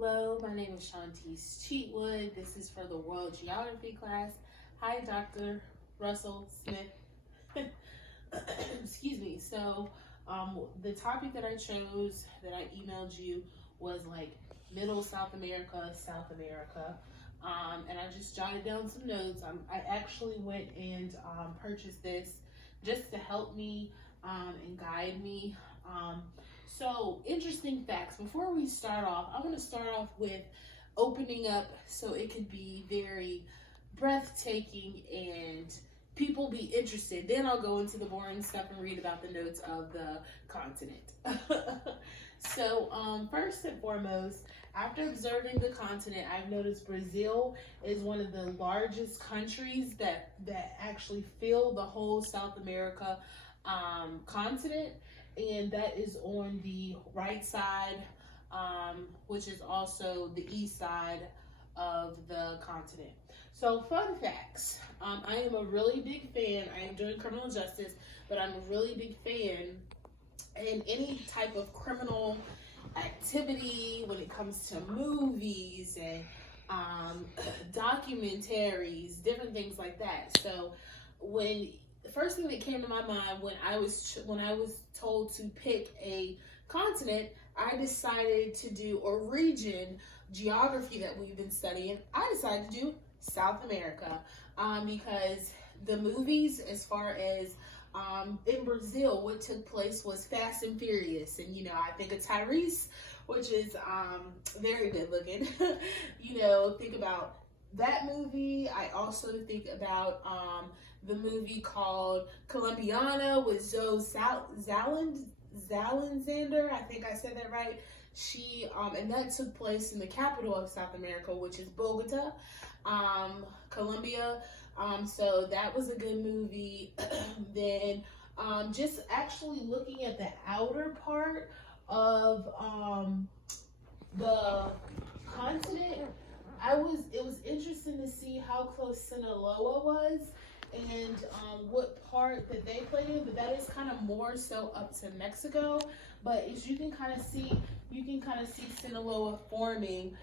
Hello, my name is Shantice Cheatwood. This is for the World Geography class. Hi, Dr. Russell Smith. Excuse me. The topic that I chose, that I emailed you, was like Middle South America, South America. And I just jotted down some notes. I actually went and purchased this just to help me and guide me. So, interesting facts. Before we start off, I want to start off with opening up so it could be very breathtaking and people be interested. Then I'll go into the boring stuff and read about the notes of the continent. First and foremost, after observing the continent, I've noticed Brazil is one of the largest countries that actually fill the whole South America continent, and that is on the right side, which is also the east side of the continent. So, fun facts. I am a really big fan. I am doing criminal justice, but I'm a really big fan in any type of criminal activity when it comes to movies and documentaries, different things like that. So, the first thing that came to my mind when I was told to pick a continent, I decided to do a region geography that we've been studying. I decided to do South America because the movies, as far as in Brazil, what took place was Fast and Furious, and I think of Tyrese, which is very good looking. Think about that movie. I also think about the movie called Colombiana with Zoe Zalenzander. I think I said that right. She and that took place in the capital of South America, which is Bogota, Colombia. So that was a good movie. Then just actually looking at the outer part of the continent, it was interesting to see how close Sinaloa was and what part that they played in, but that is kind of more so up to Mexico. But as you can kind of see Sinaloa forming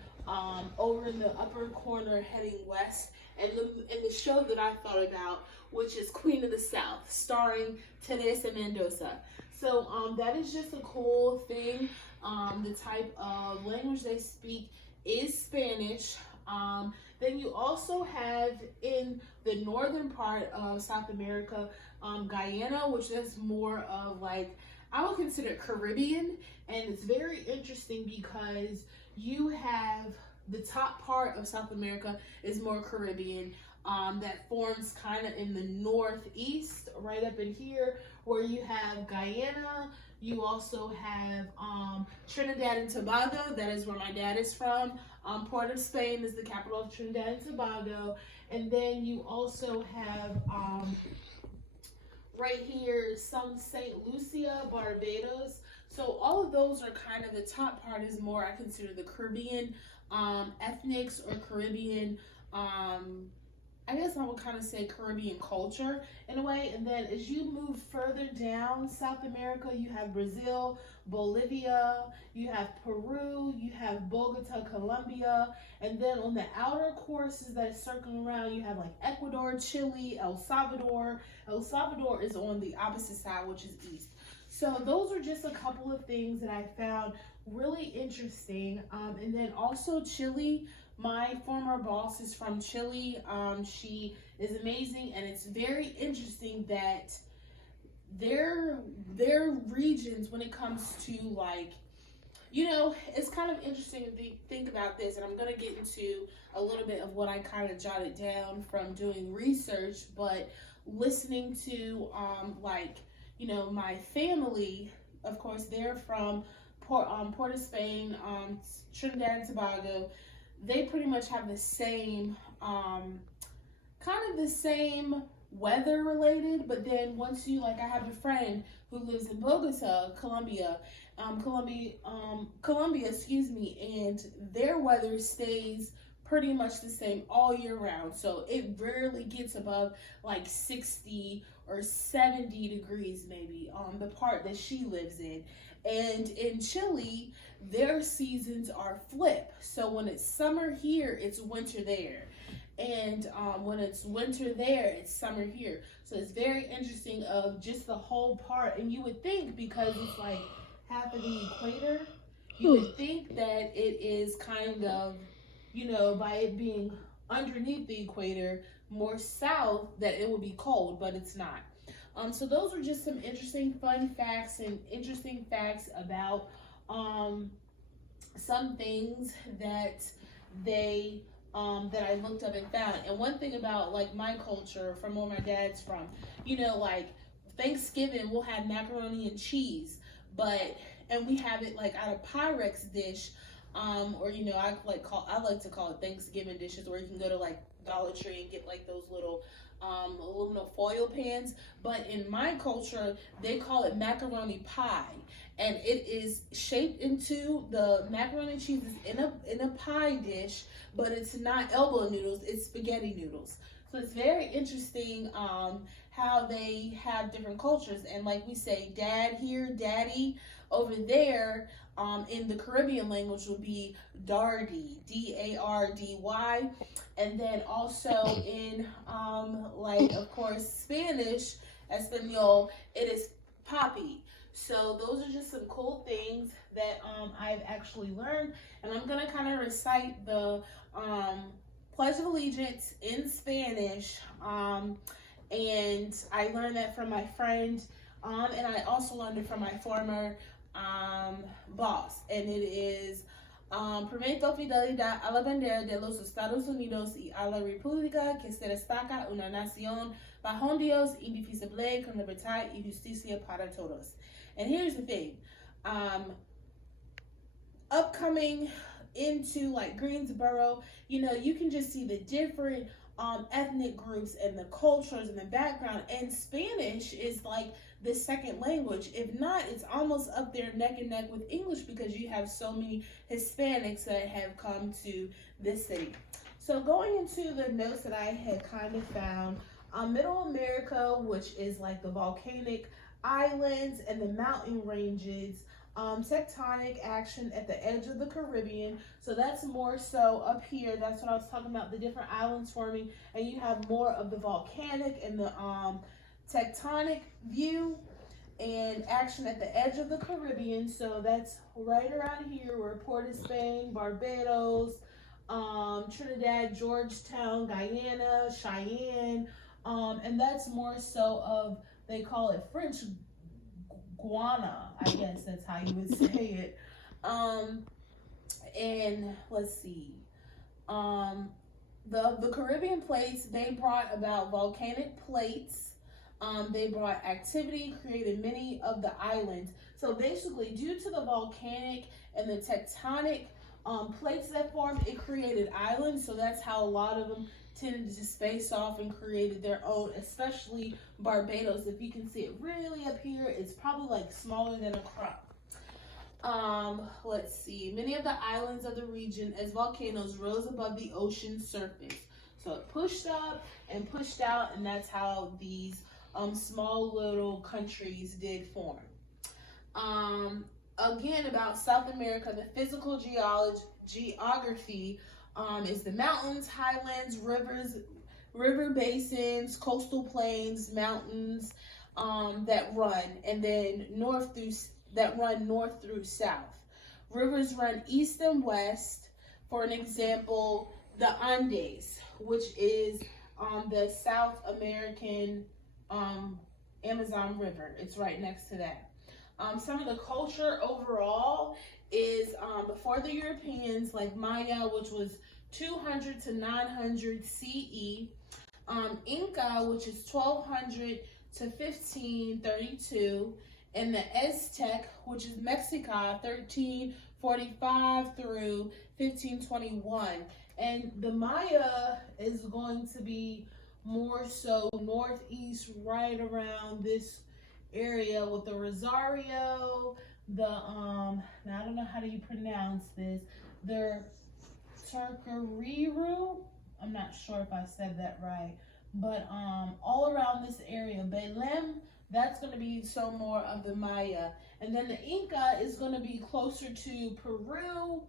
over in the upper corner heading west. And the show that I thought about, which is Queen of the South, starring Teresa Mendoza. So that is just a cool thing. The type of language they speak is Spanish. Then you also have in the northern part of South America, Guyana, which is more of like, I would consider Caribbean. And it's very interesting because you have the top part of South America is more Caribbean. That forms kind of in the northeast, right up in here, where you have Guyana. You also have Trinidad and Tobago. That is where my dad is from. Port of Spain is the capital of Trinidad and Tobago. And then you also have right here some St. Lucia, Barbados. So all of those are kind of, the top part is more, I consider, the Caribbean ethnics or Caribbean, I guess I would kind of say Caribbean culture in a way. And then as you move further down South America, you have Brazil, Bolivia, you have Peru, you have Bogota, Colombia, and then on the outer courses that is circling around, you have like Ecuador, Chile, El Salvador. El Salvador is on the opposite side, which is east. So those are just a couple of things that I found really interesting. And then also Chile. My former boss is from Chile. She is amazing, and it's very interesting that their regions, when it comes to like, it's kind of interesting to think about this, and I'm going to get into a little bit of what I kind of jotted down from doing research, but listening to my family, of course, they're from Port of Spain, Trinidad and Tobago. They pretty much have the same, kind of the same weather related, but then once you, I have a friend who lives in Bogota, Colombia, excuse me, and their weather stays pretty much the same all year round. So it rarely gets above like 60 or 70 degrees maybe on the part that she lives in. And in Chile, their seasons are flip. So when it's summer here, it's winter there. And when it's winter there, it's summer here. So it's very interesting of just the whole part. And you would think, because it's like half of the equator, you would think that it is kind of, by it being underneath the equator, more south, that it would be cold, but it's not. So those are just some interesting fun facts and interesting facts about some things that they that I looked up and found. And one thing about like my culture, from where my dad's from, like Thanksgiving we'll have macaroni and cheese, and we have it like out of Pyrex dish, or I like to call it Thanksgiving dishes, where you can go to like Dollar Tree and get like those little aluminum foil pans. But in my culture, they call it macaroni pie, and it is shaped into the macaroni and cheese is in a pie dish, but it's not elbow noodles; it's spaghetti noodles. So it's very interesting how they have different cultures. And like we say, dad here, daddy over there. In the Caribbean language would be dardy, D-A-R-D-Y. And then also in, of course, Spanish, Espanol, it is papi. So those are just some cool things that I've actually learned. And I'm going to kind of recite the Pledge of Allegiance in Spanish. And I learned that from my friend. And I also learned it from my former boss, and it is prometo fidelidad a la bandera de los Estados Unidos y a la República que se destaca una nación bajo Dios indivisible con libertad y justicia para todos. And here's the thing, upcoming into like Greensboro, you can just see the different ethnic groups and the cultures and the background, and Spanish is like the second language. If not, it's almost up there neck and neck with English, because you have so many Hispanics that have come to this city. So going into the notes that I had kind of found, Middle America, which is like the volcanic islands and the mountain ranges, tectonic action at the edge of the Caribbean. So that's more so up here. That's what I was talking about, the different islands forming, and you have more of the volcanic and the tectonic view and action at the edge of the Caribbean. So that's right around here where Port of Spain, Barbados, Trinidad, Georgetown, Guyana, Cheyenne, and that's more so of, they call it French Guiana, I guess that's how you would say it. And let's see, the Caribbean plates, they brought about volcanic plates. They brought activity, created many of the islands. So basically, due to the volcanic and the tectonic plates that formed, it created islands. So that's how a lot of them tended to space off and created their own, especially Barbados. If you can see it really up here, it's probably like smaller than a crop. Let's see. Many of the islands of the region as volcanoes rose above the ocean surface. So it pushed up and pushed out, and that's how these small little countries did form. Again, about South America, the physical geography is the mountains, highlands, rivers, river basins, coastal plains, mountains that run, and then north through south. Rivers run east and west. For an example, the Andes, which is the South American Amazon River. It's right next to that. Some of the culture overall is before the Europeans, like Maya, which was 200 to 900 CE, Inca, which is 1200 to 1532, and the Aztec, which is Mexica, 1345 through 1521. And the Maya is going to be more so northeast, right around this area with the Rosario, now I don't know how do you pronounce this, the Turkariru, I'm not sure if I said that right, but all around this area, Belém, That's going to be some more of the Maya. And then the Inca is going to be closer to Peru.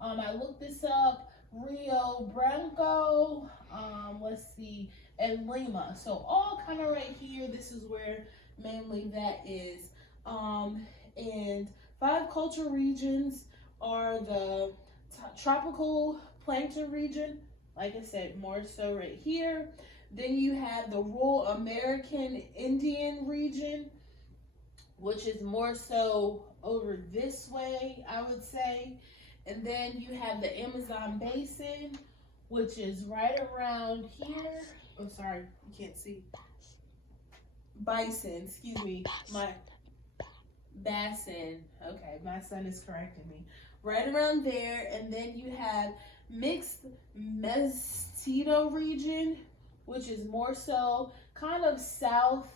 I looked this up. Rio Branco, let's see, and Lima. So all kind of right here. This is where mainly that is. And 5 culture regions are the tropical plankton region. Like I said, more so right here. Then you have the rural American Indian region, which is more so over this way, I would say. And then you have the Amazon basin, which is right around here. Oh, sorry, you can't see. Bison, excuse me. My basin. Okay, my son is correcting me. Right around there. And then you have mixed mestizo region, which is more so kind of south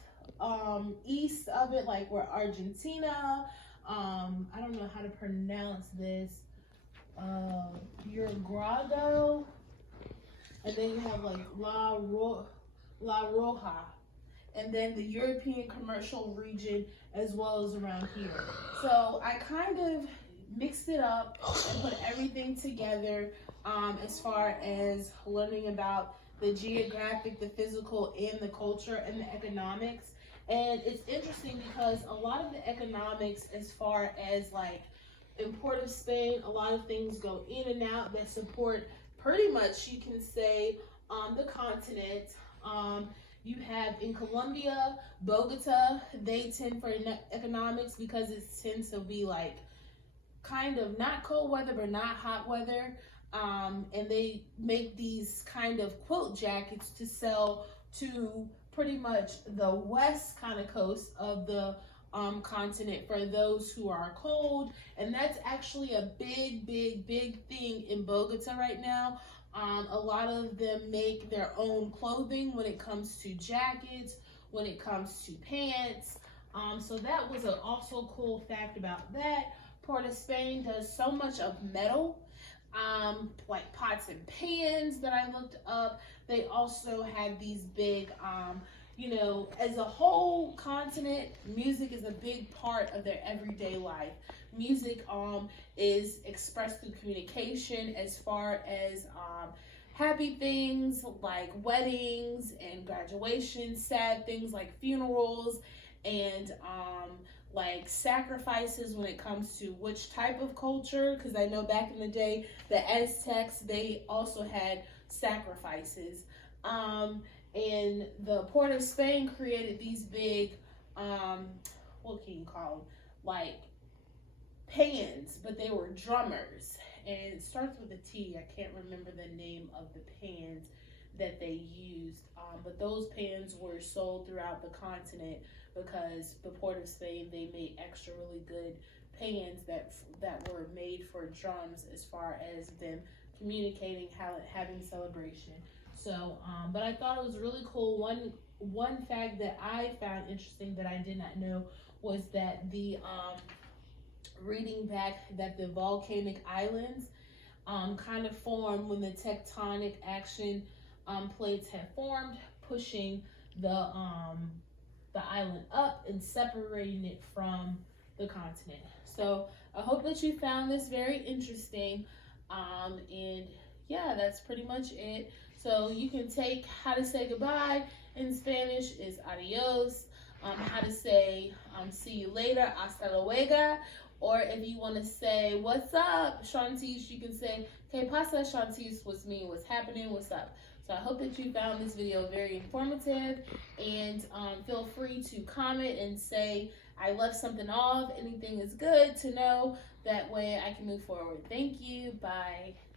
east of it, like where Argentina, I don't know how to pronounce this, Uruguay, and then you have like La Roja, and then the European commercial region as well as around here. So I kind of mixed it up and put everything together as far as learning about the geographic, the physical, and the culture and the economics. And it's interesting because a lot of the economics as far as like in Port of Spain, a lot of things go in and out that support pretty much, you can say, the continent. You have in Colombia, Bogota, they tend for economics because it tends to be like kind of not cold weather, but not hot weather. And they make these kind of quilt jackets to sell to pretty much the west kind of coast of the continent for those who are cold. And that's actually a big thing in Bogota right now. A lot of them make their own clothing when it comes to jackets, when it comes to pants. So that was also cool fact about that. Port of Spain does so much of metal, like pots and pans that I looked up. They also had these big, as a whole continent, music is a big part of their everyday life. Music is expressed through communication as far as happy things like weddings and graduations, sad things like funerals, and like sacrifices when it comes to which type of culture, because I know back in the day the Aztecs, they also had sacrifices. And the Port of Spain created these big what can you call them, like pans, but they were drummers, and it starts with a T. I can't remember the name of the pans that they used, but those pans were sold throughout the continent because the Port of Spain, they made extra really good pans that were made for drums as far as them communicating, having celebration. So, but I thought it was really cool. One fact that I found interesting that I did not know was that the reading back that the volcanic islands kind of formed when the tectonic action plates had formed, pushing the island up and separating it from the continent. So I hope that you found this very interesting. And yeah, that's pretty much it. So you can take how to say goodbye in Spanish is adios. How to say see you later, hasta luego. Or if you want to say what's up, Shantice, you can say que pasa, Shantice, what's me, what's happening, what's up. So I hope that you found this video very informative, and feel free to comment and say I left something off. Anything is good to know. That way I can move forward. Thank you. Bye.